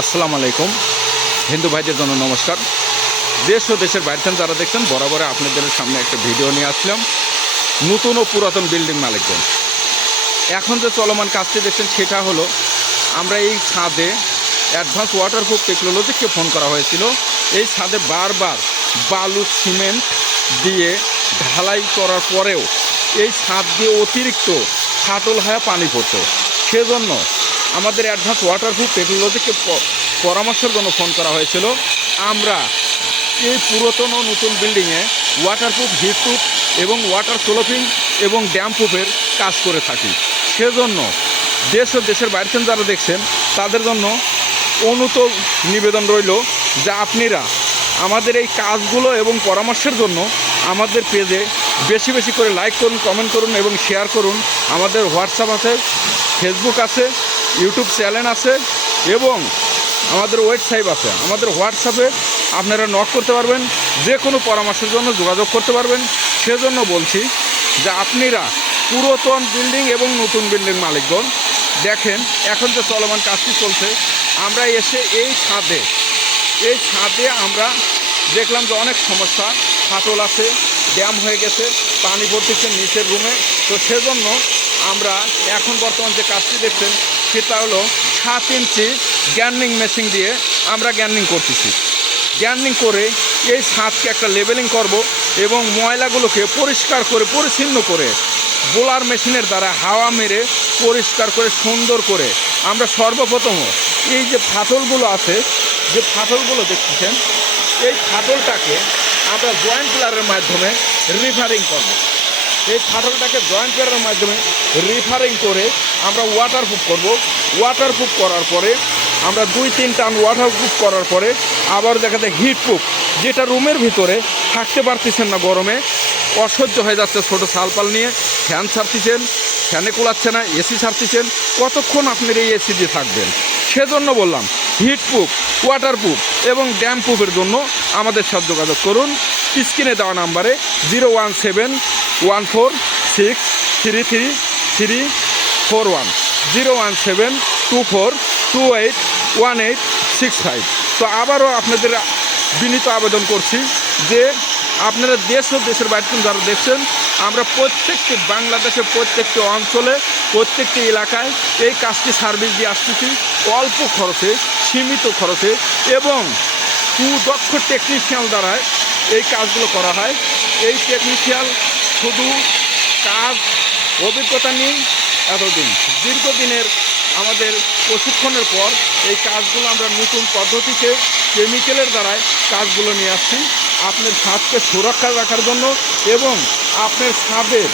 আসসালামু আলাইকুম। হিন্দু ভাইদের জন্য নমস্কার। দেশ ও দেশের বাইরে যারা দেখছেন, বরাবর আপনাদের সামনে একটা ভিডিও নিয়ে আসলাম। নতুন ও পুরাতন বিল্ডিং মালিকগণ, এখন যে চলমান কাজটি দেখছেন সেটা হলো, আমরা এই ছাদে অ্যাডভান্স ওয়াটারপ্রুফ টেকনোলজিকে ফোন করা হয়েছিল। এই ছাদে বারবার বালু সিমেন্ট দিয়ে ঢালাই করার পরেও এই ছাদ দিয়ে অতিরিক্ত ফাটল হয়ে পানি পড়তো। সেজন্য আমাদের অ্যাডভান্স ওয়াটারপ্রুফ টেকনোলজিকে পরামর্শের জন্য ফোন করা হয়েছিল। আমরা এই পুরাতন ও নতুন বিল্ডিংয়ে ওয়াটারপ্রুফ, হিটপ্রুফ এবং ওয়াটার সোলপিং এবং ড্যাম প্রুফের কাজ করে থাকি। সেজন্য দেশ ও দেশের বাইরে থেকে যারা দেখছেন তাদের জন্য অনুত নিবেদন রইল যে আপনারা আমাদের এই কাজগুলো এবং পরামর্শের জন্য আমাদের পেজে বেশি বেশি করে লাইক করুন, কমেন্ট করুন এবং শেয়ার করুন। আমাদের হোয়াটসঅ্যাপ আছে, ফেসবুক আছে, ইউটিউব চ্যানেল আছে এবং আমাদের ওয়েবসাইট আছে। আমাদের হোয়াটসঅ্যাপে আপনারা নক করতে পারবেন, যে কোনো পরামর্শের জন্য যোগাযোগ করতে পারবেন। সেজন্য বলছি যে আপনারা পুরাতন বিল্ডিং এবং নতুন বিল্ডিং মালিকগণ দেখেন, এখন যে চলমান কাজটি চলছে, আমরা এসে এই ছাদে আমরা দেখলাম যে অনেক সমস্যা, ফাটল আছে, ড্যাম হয়ে গেছে, পানি পড়তেছে নিচের রুমে। তো সেজন্য আমরা এখন বর্তমান যে কাজটি দেখছেন সেটা হলো 7 ইঞ্চি গ্যার্নিং মেশিন দিয়ে আমরা গ্যার্নিং করতেছি। গ্যার্নিং করে এই ছাদকে একটা লেবেলিং করব এবং ময়লাগুলোকে পরিষ্কার করে পরিচ্ছন্ন করে বোলার মেশিনের দ্বারা হাওয়া মেরে পরিষ্কার করে সুন্দর করে আমরা সর্বপ্রথম এই যে ফাটলগুলো আছে, যে ফাটলগুলো দেখতেছেন, এই ফাটলটাকে আমরা জয়েন্ট পিলারের মাধ্যমে রিফারিং করব। এই ফাটলটাকে জয়েন্ট পিলারের মাধ্যমে রিফারিং করে আমরা ওয়াটারপ্রুফ করব। ওয়াটারপ্রুফ করার পরে আমরা 2-3 টান ওয়াটারপ্রুফ করার পরে আবার দেখা যায় হিটপ্রুফ, যেটা রুমের ভিতরে থাকতে পারতেছেন না, গরমে অসহ্য হয়ে যাচ্ছে, ছোটো সালপাল নিয়ে ফ্যান ছাড়তেছেন, ফ্যানে কুলাচ্ছে না, এসি ছাড়তেছেন, কতক্ষণ আপনার এই এসি দিয়ে থাকবেন? সেজন্য বললাম হিটপ্রুফ, ওয়াটারপ্রুফ এবং ড্যাম প্রুফের জন্য আমাদের সাথে যোগাযোগ করুন। স্ক্রিনে দেওয়া নাম্বারে 01714633341, 01724281865। তো আবারও আপনাদের বিনীত আবেদন করছি যে আপনারা দেশ ও দেশের বাইরে থেকে যারা দেখছেন, আমরা প্রত্যেকটি বাংলাদেশের প্রত্যেকটি অঞ্চলে, প্রত্যেকটি এলাকায় এই কাজটি সার্ভিস দিয়ে আসতেছি অল্প খরচে, সীমিত খরচে এবং সুদক্ষ টেকনিশিয়ান দ্বারা এই কাজগুলো করা হয়। এই টেকনিশিয়ান শুধু কাজ অভিজ্ঞতা নেই, এতদিন দীর্ঘদিনের আমাদের প্রশিক্ষণের পর এই কাজগুলো আমরা নতুন পদ্ধতিতে কেমিক্যালের দ্বারাই কাজগুলো নিয়ে আসছি আপনার ছাদকে সুরক্ষা রাখার জন্য এবং আপনার ছাদের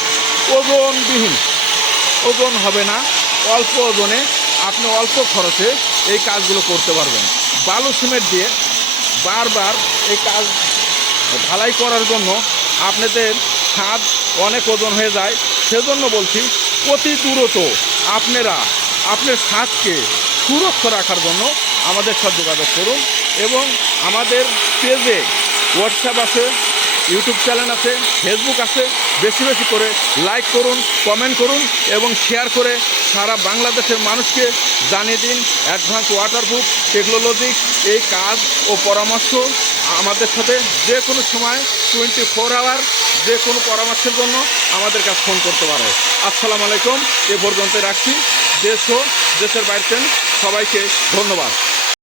ওজন হবে না, অল্প ওজনে আপনি অল্প খরচে এই কাজগুলো করতে পারবেন। বালু সিমেন্ট দিয়ে বারবার এই কাজ ঢালাই করার জন্য আপনাদের ছাদ অনেক ওজন হয়ে যায়। সেজন্য বলছি প্রতি দূরত্ব আপনারা আপনার ছাদকে সুরক্ষা রাখার জন্য আমাদের সাথে যোগাযোগ করুন এবং আমাদের পেজে হোয়াটসঅ্যাপ আছে, ইউটিউব চ্যানেল আছে, ফেসবুক আছে, বেশি বেশি করে লাইক করুন, কমেন্ট করুন এবং শেয়ার করে সারা বাংলাদেশের মানুষকে জানিয়ে দিন অ্যাডভান্স ওয়াটারপ্রুফ টেকনোলজি এই কাজ ও পরামর্শ আমাদের সাথে যে কোনো সময় 24 আওয়ার যে কোনো পরামর্শের জন্য আমাদের কাছে ফোন করতে পারে। আসসালামু আলাইকুম। এ পর্যন্ত রাখছি। দেশ ও দেশের বাইরে সবাইকে ধন্যবাদ।